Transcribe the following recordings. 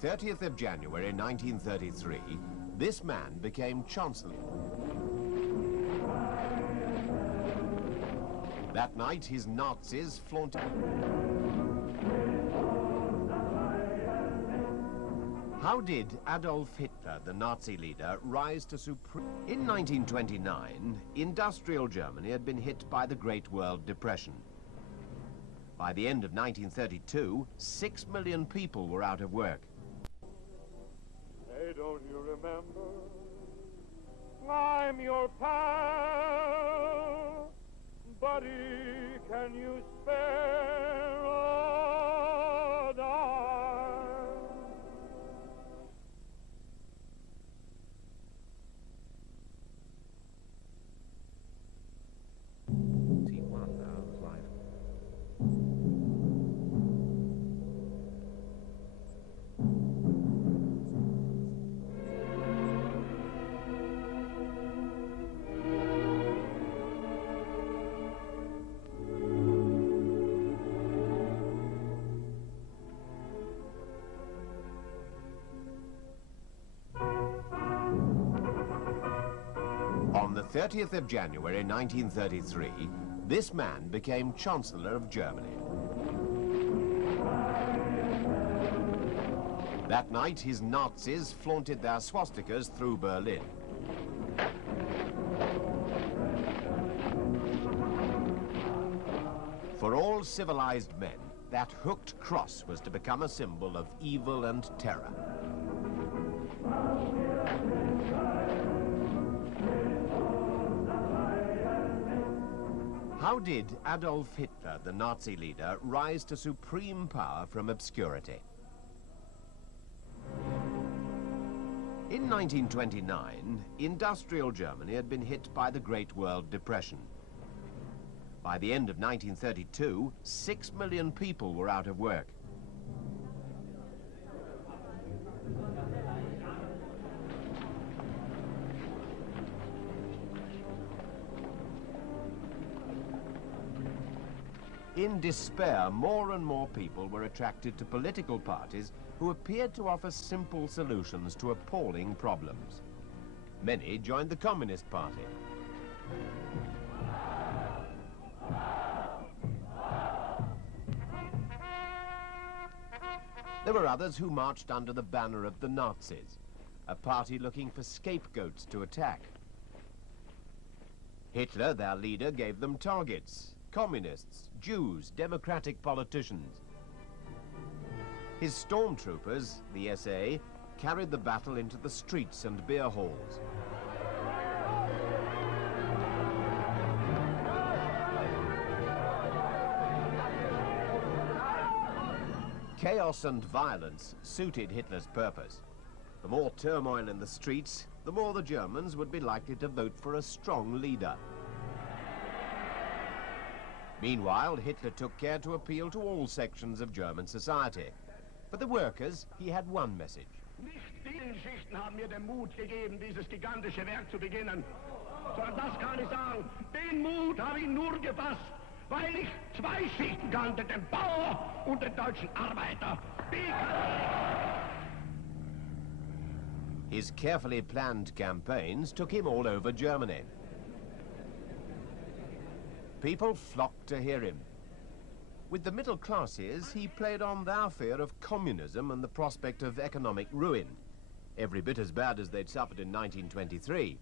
30th of January 1933, this man became Chancellor. That night, his Nazis flaunted. How did Adolf Hitler, the Nazi leader, rise to supreme? In 1929, industrial Germany had been hit by the Great World Depression. By the end of 1932, 6 million people were out of work. Hey, don't you remember? I'm your pal. Buddy, can you spare a dime? T1 now, live. On the 30th of January 1933, this man became Chancellor of Germany. That night, his Nazis flaunted their swastikas through Berlin. For all civilized men, that hooked cross was to become a symbol of evil and terror. How did Adolf Hitler, the Nazi leader, rise to supreme power from obscurity? In 1929, industrial Germany had been hit by the Great World Depression. By the end of 1932, 6 million people were out of work. In despair, more and more people were attracted to political parties who appeared to offer simple solutions to appalling problems. Many joined the Communist Party. There were others who marched under the banner of the Nazis, a party looking for scapegoats to attack. Hitler, their leader, gave them targets: communists, Jews, democratic politicians. His stormtroopers, the SA, carried the battle into the streets and beer halls. Chaos and violence suited Hitler's purpose. The more turmoil in the streets, the more the Germans would be likely to vote for a strong leader. Meanwhile, Hitler took care to appeal to all sections of German society. For the workers, he had one message. Nicht vielen Schichten haben mir den Mut gegeben, dieses gigantische Werk zu beginnen. Sondern das kann ich sagen, den Mut habe ich nur gefasst, weil ich zwei Schichten kannte, den Bauer und den deutschen Arbeiter. His carefully planned campaigns took him all over Germany. People flocked to hear him. With the middle classes, he played on their fear of communism and the prospect of economic ruin, every bit as bad as they'd suffered in 1923.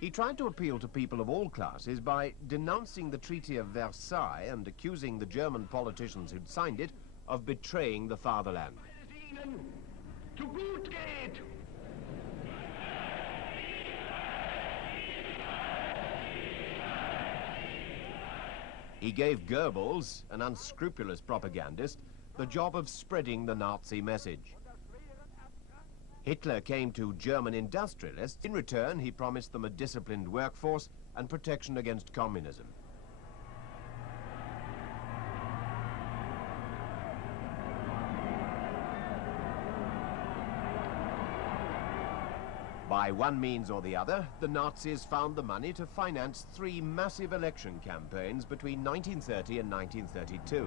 He tried to appeal to people of all classes by denouncing the Treaty of Versailles and accusing the German politicians who'd signed it of betraying the fatherland. Zu gut geht. He gave Goebbels, an unscrupulous propagandist, the job of spreading the Nazi message. Hitler came to German industrialists. In return, he promised them a disciplined workforce and protection against communism. By one means or the other, the Nazis found the money to finance 3 massive election campaigns between 1930 and 1932.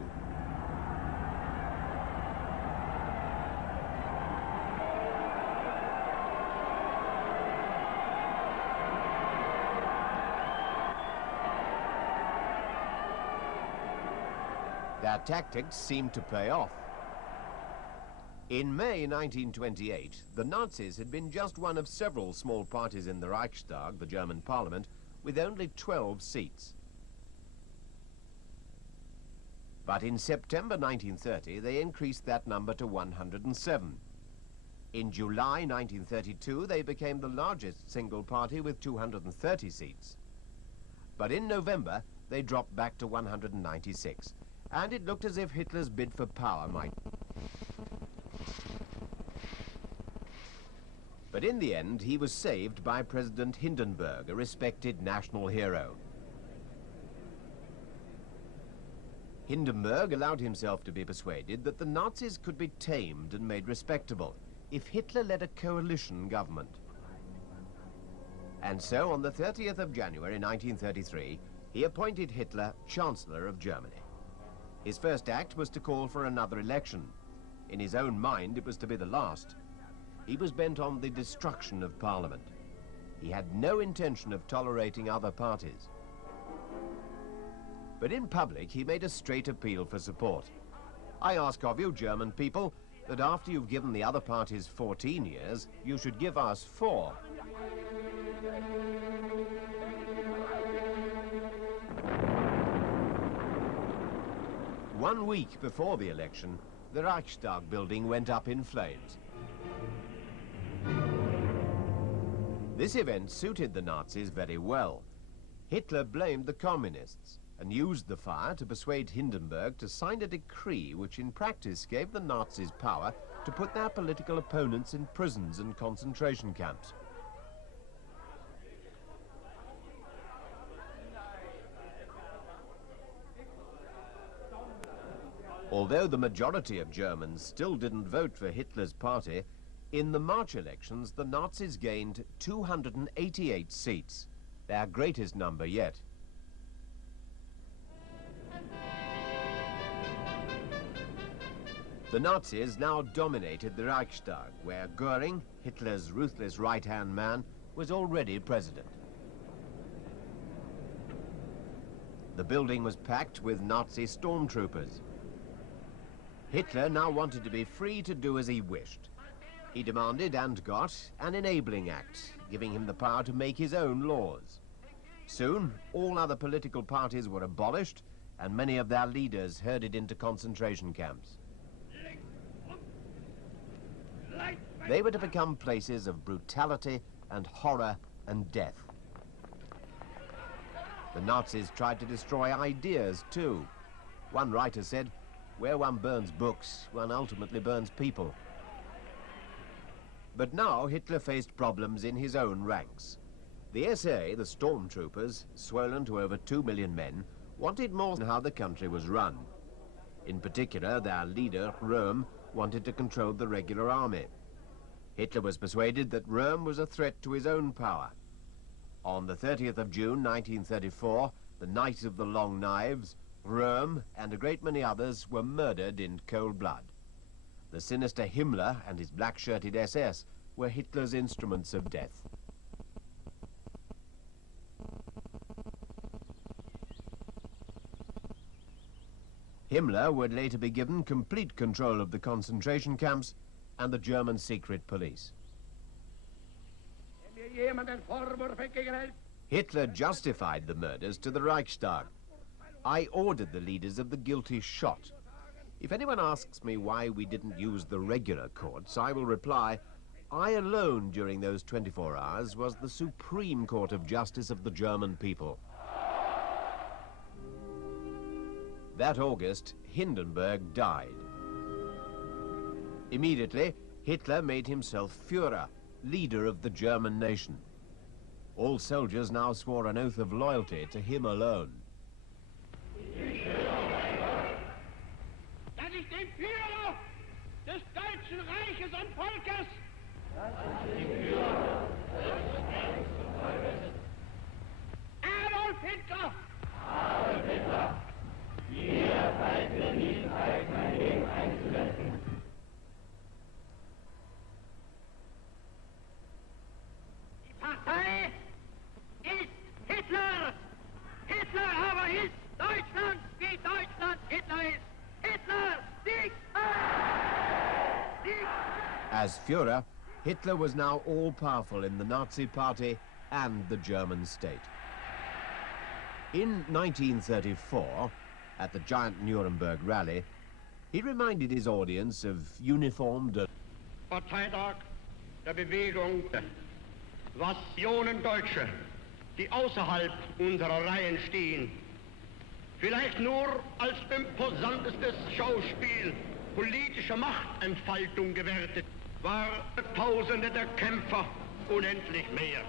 Their tactics seemed to pay off. In May 1928, the Nazis had been just one of several small parties in the Reichstag, the German parliament, with only 12 seats. But in September 1930, they increased that number to 107. In July 1932, they became the largest single party with 230 seats. But in November, they dropped back to 196, and it looked as if Hitler's bid for power might. But in the end, he was saved by President Hindenburg, a respected national hero. Hindenburg allowed himself to be persuaded that the Nazis could be tamed and made respectable if Hitler led a coalition government. And so, on the 30th of January 1933, he appointed Hitler Chancellor of Germany. His first act was to call for another election. In his own mind, it was to be the last. He was bent on the destruction of Parliament. He had no intention of tolerating other parties. But in public, he made a straight appeal for support. I ask of you, German people, that after you've given the other parties 14 years, you should give us 4. One week before the election, the Reichstag building went up in flames. This event suited the Nazis very well. Hitler blamed the communists and used the fire to persuade Hindenburg to sign a decree which in practice gave the Nazis power to put their political opponents in prisons and concentration camps. Although the majority of Germans still didn't vote for Hitler's party, in the March elections the Nazis gained 288 seats, their greatest number yet. The Nazis now dominated the Reichstag, where Goering, Hitler's ruthless right-hand man, was already president. The building was packed with Nazi stormtroopers. Hitler now wanted to be free to do as he wished. He demanded and got an enabling act, giving him the power to make his own laws. Soon, all other political parties were abolished, and many of their leaders herded into concentration camps. They were to become places of brutality and horror and death. The Nazis tried to destroy ideas, too. One writer said, "Where one burns books, one ultimately burns people." But now Hitler faced problems in his own ranks. The SA, the stormtroopers, swollen to over 2 million men, wanted more than how the country was run. In particular, their leader, Röhm, wanted to control the regular army. Hitler was persuaded that Röhm was a threat to his own power. On the 30th of June 1934, the night of the long knives, Röhm and a great many others were murdered in cold blood. The sinister Himmler and his black-shirted SS were Hitler's instruments of death. Himmler would later be given complete control of the concentration camps and the German secret police. Hitler justified the murders to the Reichstag. I ordered the leaders of the guilty shot. If anyone asks me why we didn't use the regular courts, I will reply, I alone during those 24 hours was the supreme court of justice of the German people. That August, Hindenburg died. Immediately, Hitler made himself Führer, leader of the German nation. All soldiers now swore an oath of loyalty to him alone. Dass ich dem Führer des Deutschen Reiches und Volkes, Adolf Hitler, jederzeit für diesen Zweck mein Leben einzusetzen. Die Partei ist Hitlers. Hitler aber ist Deutschlands, wie Deutschland Hitler ist. As Führer, Hitler was now all-powerful in the Nazi Party and the German state. In 1934, at the giant Nuremberg rally, he reminded his audience of uniformed... Parteitag der Bewegung, was Millionen Deutsche, die außerhalb unserer Reihen stehen, vielleicht nur als imposantestes Schauspiel politischer Machtentfaltung gewertet, war Tausende der Kämpfer unendlich mehr.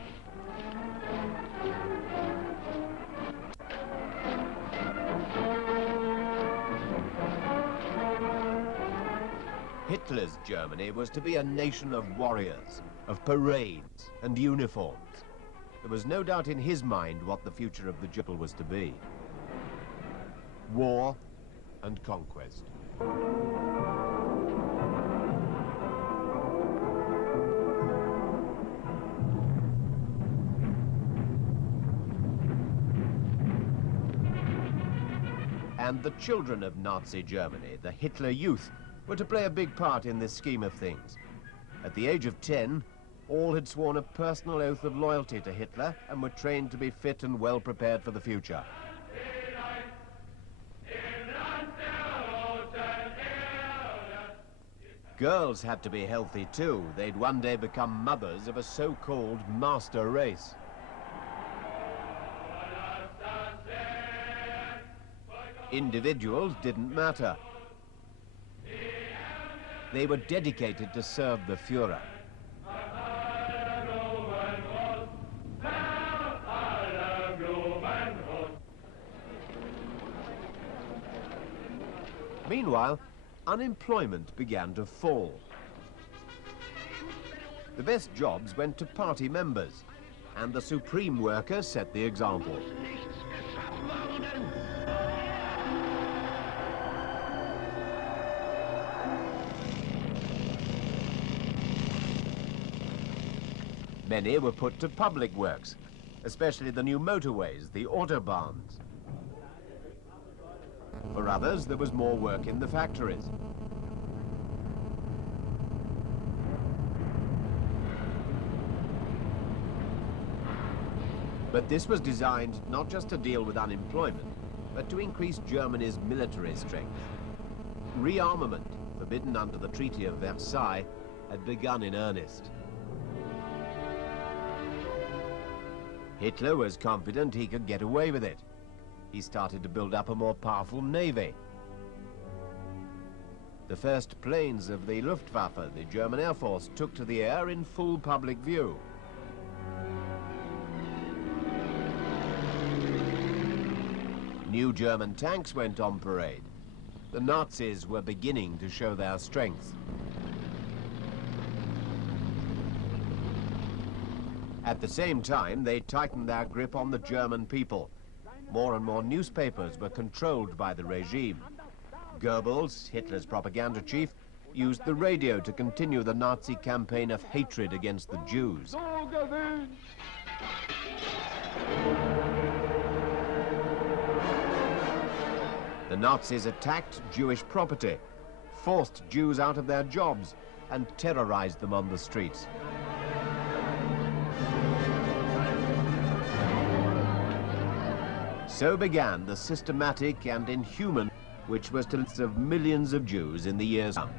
Hitler's Germany was to be a nation of warriors, of parades and uniforms. There was no doubt in his mind what the future of the German was to be. War and conquest. And the children of Nazi Germany, the Hitler Youth, were to play a big part in this scheme of things. At the age of 10, all had sworn a personal oath of loyalty to Hitler and were trained to be fit and well prepared for the future. Girls had to be healthy too. They'd one day become mothers of a so-called master race. Individuals didn't matter. They were dedicated to serve the Führer. Meanwhile, unemployment began to fall. The best jobs went to party members, and the supreme worker set the example. Many were put to public works, especially the new motorways, the autobahns. For others, there was more work in the factories. But this was designed not just to deal with unemployment, but to increase Germany's military strength. Rearmament, forbidden under the Treaty of Versailles, had begun in earnest. Hitler was confident he could get away with it. He started to build up a more powerful navy. The first planes of the Luftwaffe, the German Air Force, took to the air in full public view. New German tanks went on parade. The Nazis were beginning to show their strength. At the same time, they tightened their grip on the German people. More and more newspapers were controlled by the regime. Goebbels, Hitler's propaganda chief, used the radio to continue the Nazi campaign of hatred against the Jews. The Nazis attacked Jewish property, forced Jews out of their jobs, and terrorized them on the streets. So began the systematic and inhuman which was to of millions of Jews in the years to come.